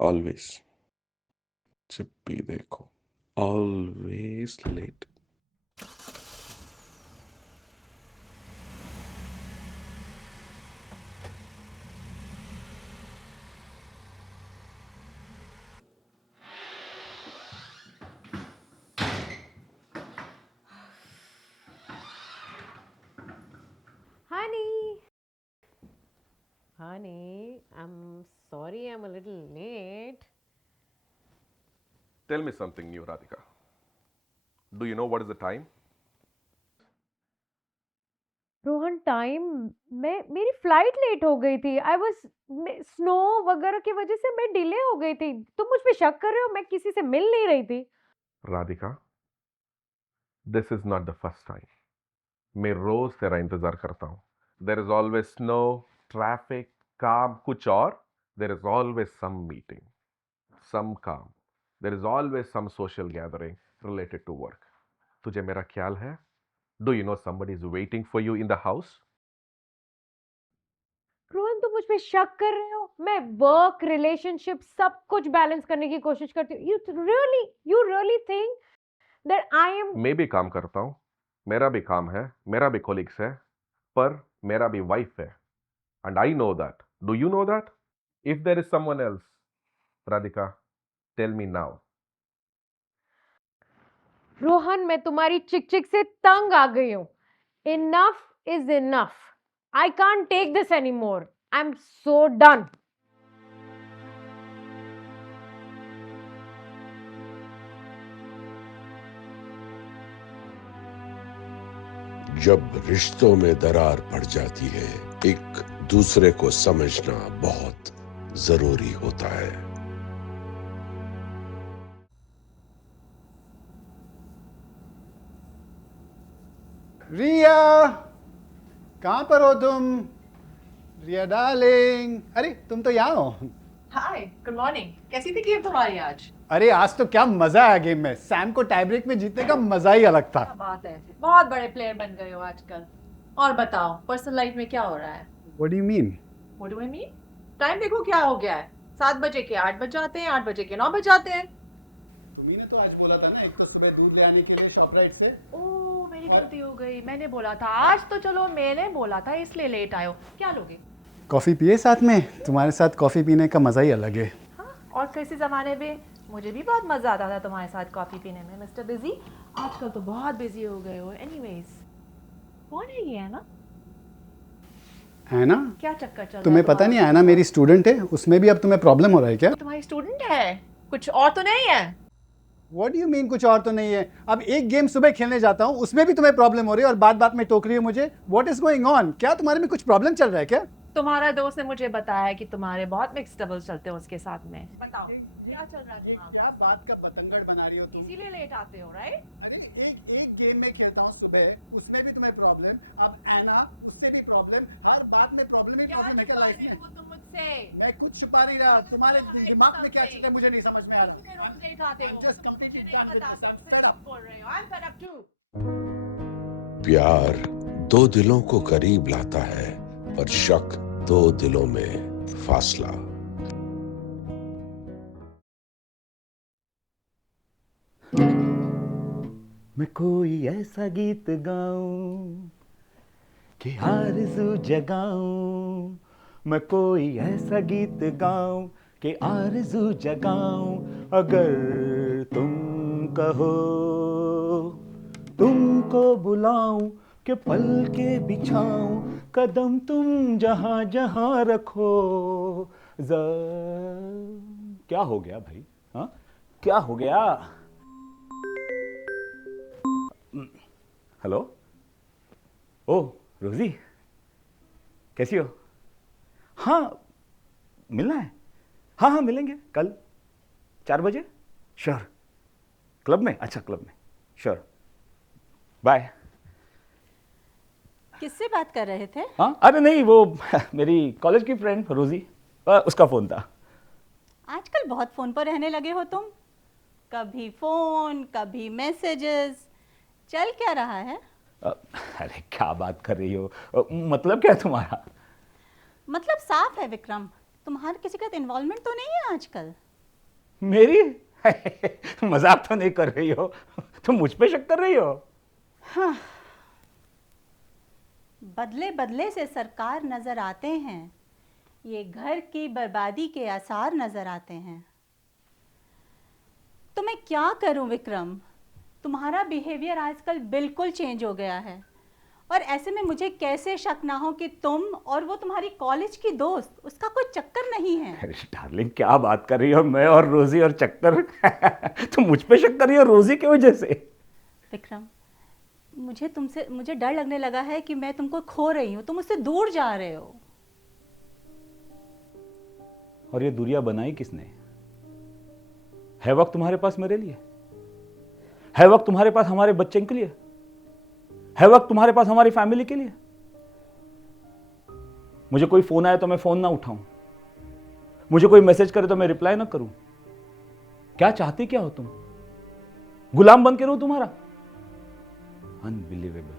Always, जब भी देखो, always late. Honey, honey, I'm sorry I'm a little late. Tell me something new, Radhika. Do you know what is the time? Rohan time मैं मेरी flight late हो गई थी। I was snow वगैरह की वजह से मैं डिले हो गई थी। तुम मुझ पे शक कर रहे हो? मैं किसी से मिल नहीं रही थी। Radhika, this is not the first time. मैं रोज तेरा इंतजार करता हूँ। There is always snow, traffic, काम, कुछ और। There is always some meeting, some काम। There is always some social gathering related to work. तुझे मेरा ख्याल है? Do you know somebody is waiting for you in the house? Rohan, तुम मुझ पे शक कर रहे हो? मैं वर्क, रिलेशनशिप सब कुछ बैलेंस करने की कोशिश करती हूँ। You really think that I am? मैं भी काम करता हूँ, मेरा भी काम है, मेरा भी कोलिग्स है, पर मेरा भी वाइफ है। And I know that. Do you know that? If there is someone else, Radhika, tell me now. Rohan, मैं तुम्हारी चिक चिक से तंग आ गई हूँ। Enough is enough. I can't take this any more. I am so done. जब रिश्तों में दरार पड़ जाती है, एक दूसरे को समझना बहुत जरूरी होता है। रिया, कहाँ पर हो तुम? रिया डार्लिंग, अरे तुम तो यहाँ हो। हाय, गुड मॉर्निंग। कैसी थी गेम तुम्हारी आज? अरे आज तो क्या मजा आया गेम में। सैम को टाई ब्रेक में जीतने का मजा ही अलग था। क्या बात है, बहुत बड़े प्लेयर बन गए हो आजकल। और बताओ, पर्सनल लाइफ में क्या हो रहा है? What do you mean? What do I mean? Time देखो क्या हो गया है। 7 बजे के 8 बज जाते हैं, 8 बजे के 9 बज जाते हैं। तुम्ही ने तो आज बोला था ना, एक तो सुबह दूध ले आने के लिए शॉपराइट से। ओह, मेरी गलती हो गई। मैंने बोला था आज, तो चलो मैंने बोला था इसलिए लेट आयो। क्या लोगे? कॉफी पिए साथ में? तुम्हारे साथ कॉफी पीने का मजा ही अलग है। हाँ, और कैसे ज़माने में मुझे भी बहुत मज़ा आता था तुम्हारे साथ कॉफ़ी पीने में, मिस्टर बिजी। आजकल तो बहुत बिजी हो गए हो। एनीवेज, कौन है ये? है ना? है ना? क्या चक्कर चल रहा है तुम्हें पता नहीं है ना, मेरी स्टूडेंट है, उसमें भी अब तुम्हें प्रॉब्लम हो रहा है क्या? तुम्हारी स्टूडेंट है? कुछ और तो नहीं है? व्हाट डू यू मीन कुछ और तो नहीं है? अब एक गेम सुबह खेलने जाता हूँ, उसमें भी तुम्हें प्रॉब्लम हो रही है और बात बात में टोक रही है मुझे। What is going on? क्या तुम्हारे में कुछ प्रॉब्लम चल रहा है क्या? तुम्हारा दोस्त ने मुझे बताया कि तुम्हारे बहुत मिक्स डबल्स चलते हैं उसके साथ में। बताओ क्या चल रहा है तुम्हारा? क्या बात का पतंगड़ बना रही हो तुम? इसीलिए लेट आते हो, राइट? अरे एक गेम में खेलता हूँ सुबह, उसमें भी तुम्हें प्रॉब्लम। अब एना, उससे भी प्रॉब्लम। हर बात में प्रॉब्लम ही प्रॉब्लम है क्या लाइफ में? तुम मुझसे मैं कुछ छुपा नहीं रहा। तुम्हारे दिमाग में क्या चलता है मुझे नहीं समझ में आ रहा। लेट आते हो। just completely मुझे नहीं done with पता, this. I'm तुम fed झूठ up. बोल रहे हो। I'm fed up too. प्यार दो दिलों को करीब लाता है, पर शक दो दिलों में फासला। मैं कोई ऐसा गीत गाऊं कि आरज़ू जगाऊं। मैं कोई ऐसा गीत गाऊं कि आरज़ू जगाऊं। अगर तुम कहो तुमको बुलाऊं कि पल के बिछाऊं। कदम तुम जहां जहां रखो। क्या हो गया भाई? हाँ, क्या हो गया? हेलो। ओ रोजी, कैसी हो? हाँ मिलना है। हाँ हाँ मिलेंगे कल 4 बजे। श्योर। क्लब में? अच्छा क्लब में, श्योर। बाय। किससे बात कर रहे थे? हाँ अरे नहीं, वो मेरी कॉलेज की फ्रेंड रोजी, उसका फ़ोन था। आजकल बहुत फ़ोन पर रहने लगे हो तुम। कभी फ़ोन, कभी मैसेजेस। चल क्या रहा है? अरे क्या बात कर रही हो? मतलब क्या है तुम्हारा? मतलब साफ है विक्रम, तुम्हारा किसी का इन्वॉल्वमेंट तो नहीं है आजकल? मेरी? मजाक तो नहीं कर रही हो? तुम मुझ पे शक कर रही हो? हाँ। बदले बदले से सरकार नज़र आते हैं, ये घर की बर्बादी के आसार नज़र आते हैं। तो मैं क्या करूं विक्रम, तुम्हारा बिहेवियर आजकल बिल्कुल चेंज हो गया है, और ऐसे में मुझे कैसे शक ना हो कि तुम और वो तुम्हारी कॉलेज की दोस्त, उसका कोई चक्कर नहीं है। अरे डार्लिंग क्या बात कर रही हो? मैं और रोजी और चक्कर? तुम मुझ पे शक कर रही हो रोजी की वजह से? विक्रम, मुझे डर लगने लगा है कि मैं तुमको खो रही हूँ, तुम मुझसे दूर जा रहे हो। और ये दूरियां बनाई किसने? है वक्त तुम्हारे पास मेरे लिए? है वक्त तुम्हारे पास हमारे बच्चे के लिए? है वक्त तुम्हारे पास हमारी फैमिली के लिए? मुझे कोई फोन आए तो मैं फोन ना उठाऊं, मुझे कोई मैसेज करे तो मैं रिप्लाई ना करूं। क्या चाहती क्या हो तुम? गुलाम बन के रहूं तुम्हारा? Unbelievable.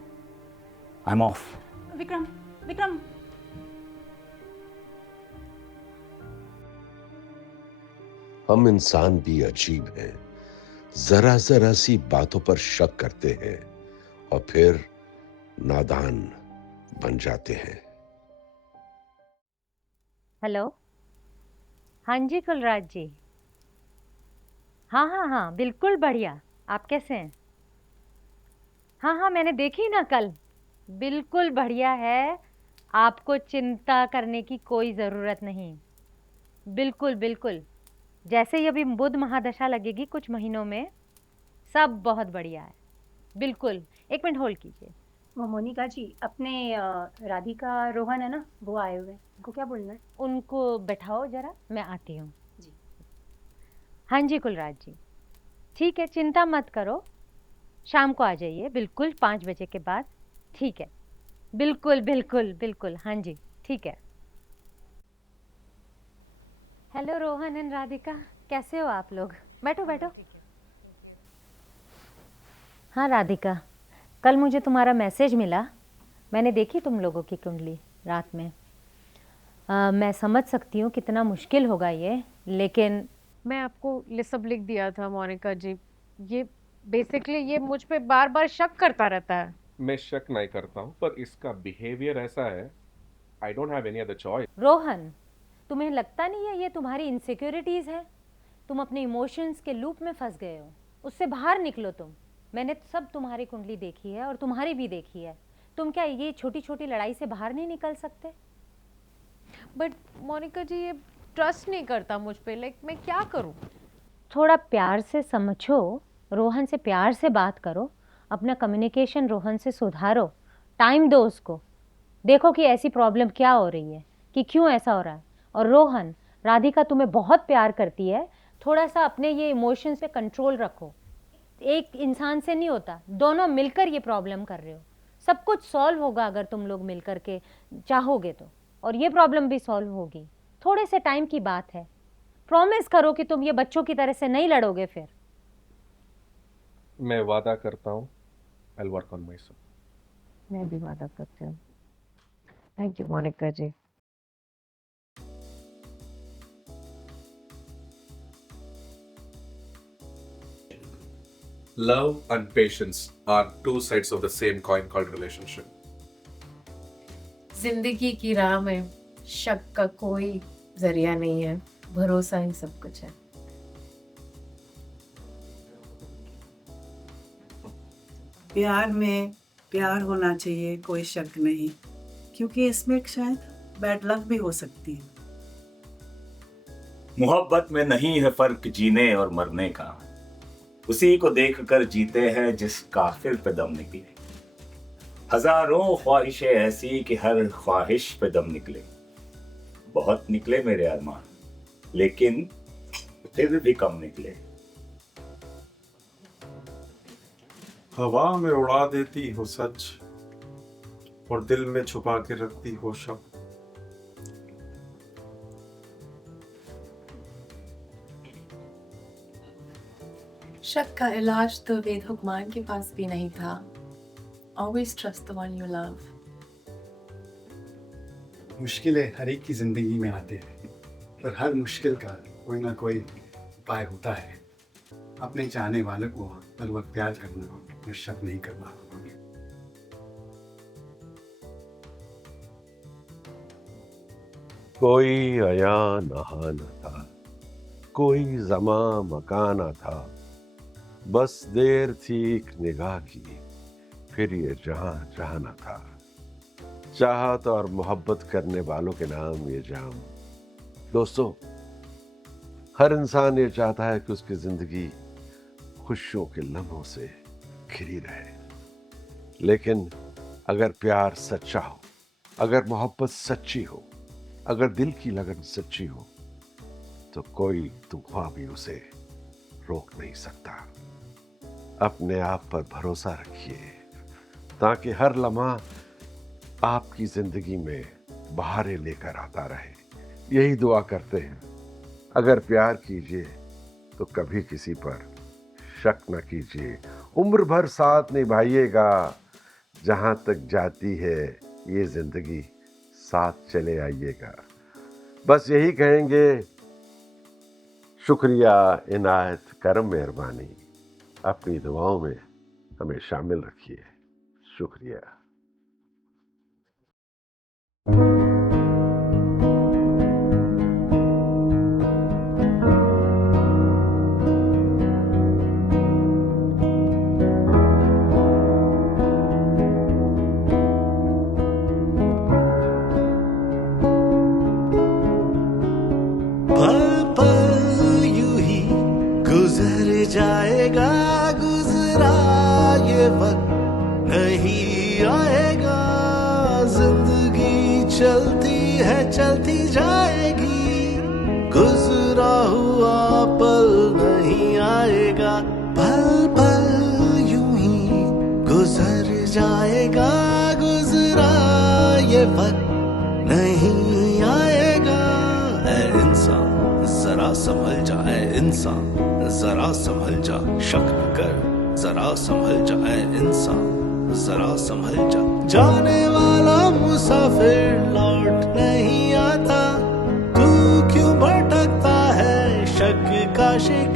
I am of. Vikram, Vikram, हम इंसान भी अजीब हैं, जरा जरा सी बातों पर शक करते हैं और फिर नादान बन जाते हैं। हेलो। हाँ जी कुलराज जी। हाँ हाँ हाँ बिल्कुल बढ़िया। आप कैसे हैं? हाँ हाँ मैंने देखी ना कल। बिल्कुल बढ़िया है, आपको चिंता करने की कोई ज़रूरत नहीं। बिल्कुल बिल्कुल, जैसे ही अभी बुध महादशा लगेगी कुछ महीनों में, सब बहुत बढ़िया है। बिल्कुल, 1 मिनट होल्ड कीजिए। वो मोनिका जी, अपने राधिका रोहन है ना, वो आए हुए हैं, उनको क्या बोलना है? उनको बैठाओ जरा, मैं आती हूँ। जी। हाँ जी कुलराज जी, ठीक है, चिंता मत करो, शाम को आ जाइए बिल्कुल 5 बजे के बाद। ठीक है, बिल्कुल बिल्कुल बिल्कुल, हाँ जी ठीक है। हेलो रोहन एंड राधिका, कैसे हो आप लोग? बैठो बैठो। हाँ राधिका, कल मुझे तुम्हारा मैसेज मिला, मैंने देखी तुम लोगों की कुंडली रात में। मैं समझ सकती हूँ कितना मुश्किल होगा ये, लेकिन मैं आपको सब लिख दिया था मोनिका जी। ये बेसिकली ये मुझ पे बार बार शक करता रहता है। मैं शक नहीं करता हूँ, पर इसका बिहेवियर ऐसा है, I don't have any other choice. Rohan, तुम्हें लगता नहीं है ये तुम्हारी इनसिक्योरिटीज़ है? तुम अपने इमोशंस के लूप में फंस गए हो, उससे बाहर निकलो तुम। मैंने सब तुम्हारी कुंडली देखी है और तुम्हारी भी देखी है। तुम क्या ये छोटी छोटी लड़ाई से बाहर नहीं निकल सकते? बट मोनिका जी ये ट्रस्ट नहीं करता मुझ पे, लाइक मैं क्या करूँ? थोड़ा प्यार से समझो, रोहन से प्यार से बात करो, अपना कम्युनिकेशन रोहन से सुधारो, टाइम दो उसको, देखो कि ऐसी प्रॉब्लम क्या हो रही है, कि क्यों ऐसा हो रहा है। और रोहन, राधिका तुम्हें बहुत प्यार करती है, थोड़ा सा अपने ये इमोशंस पे कंट्रोल रखो। एक इंसान से नहीं होता, दोनों मिलकर ये प्रॉब्लम कर रहे हो। सब कुछ सॉल्व होगा अगर तुम लोग मिलकर के चाहोगे तो, और ये प्रॉब्लम भी सॉल्व होगी। थोड़े से टाइम की बात है, प्रॉमिस करो कि तुम ये बच्चों की तरह से नहीं लड़ोगे फिर। मैं वादा करता हूँ, I will work on myself. मैं भी वादा करती हूँ। Thank you Monica ji. Love and patience are two sides of the same coin called relationship. जिंदगी की राह में शक का कोई जरिया नहीं है, भरोसा ही सब कुछ है। प्यार में प्यार होना चाहिए, कोई शक नहीं, क्योंकि इसमें शायद बैड लक भी हो सकती है। मोहब्बत में नहीं है फर्क जीने और मरने का, उसी को देखकर जीते हैं जिस काफिर पे दम निकले। हजारों ख्वाहिशें ऐसी कि हर ख्वाहिश पे दम निकले। बहुत निकले मेरे अरमान, लेकिन फिर भी कम निकले। हवा में उड़ा देती हो सच और दिल में छुपा के रखती हो शक। शक का इलाज तो वेद हुक्मान के पास भी नहीं था। Always trust the one you love. मुश्किलें हर एक की जिंदगी में आते हैं, पर हर मुश्किल का कोई ना कोई उपाय होता है। अपने चाहने वालों को हर वक्त प्यार करना और शक नहीं करना। कोई आया नहा न था, कोई जमा मकाना था, बस देर थी एक निगाह की, फिर ये जहां जहां न था। चाहत और मोहब्बत करने वालों के नाम ये जाम। दोस्तों, हर इंसान ये चाहता है कि उसकी जिंदगी खुशियों के लम्हों से घिरी रहे, लेकिन अगर प्यार सच्चा हो, अगर मोहब्बत सच्ची हो, अगर दिल की लगन सच्ची हो, तो कोई तूफान भी उसे रोक नहीं सकता। अपने आप पर भरोसा रखिए ताकि हर लम्हा आपकी जिंदगी में बहारें लेकर आता रहे। यही दुआ करते हैं। अगर प्यार कीजिए तो कभी किसी पर शक न कीजिए। उम्र भर साथ निभाइएगा, जहां तक जाती है ये जिंदगी साथ चले आइएगा। बस यही कहेंगे, शुक्रिया, इनायत, करम, मेहरबानी। अपनी दुआओं में हमें शामिल रखिए। शुक्रिया। जाएगा, गुजरा ये वक्त नहीं आएगा। जिंदगी चलती है, चलती जाएगी, गुजरा हुआ पल नहीं आएगा। पल पल यूं ही गुजर जाएगा, गुजरा ये वक्त नहीं आएगा। ऐ इंसान जरा संभल जा, ऐ इंसान जरा संभल जा, शक न कर, जरा संभल जा, ऐ इंसान जरा संभल जा। जाने वाला मुसाफिर लौट नहीं आता, तू क्यों भटकता है शक का शिकार।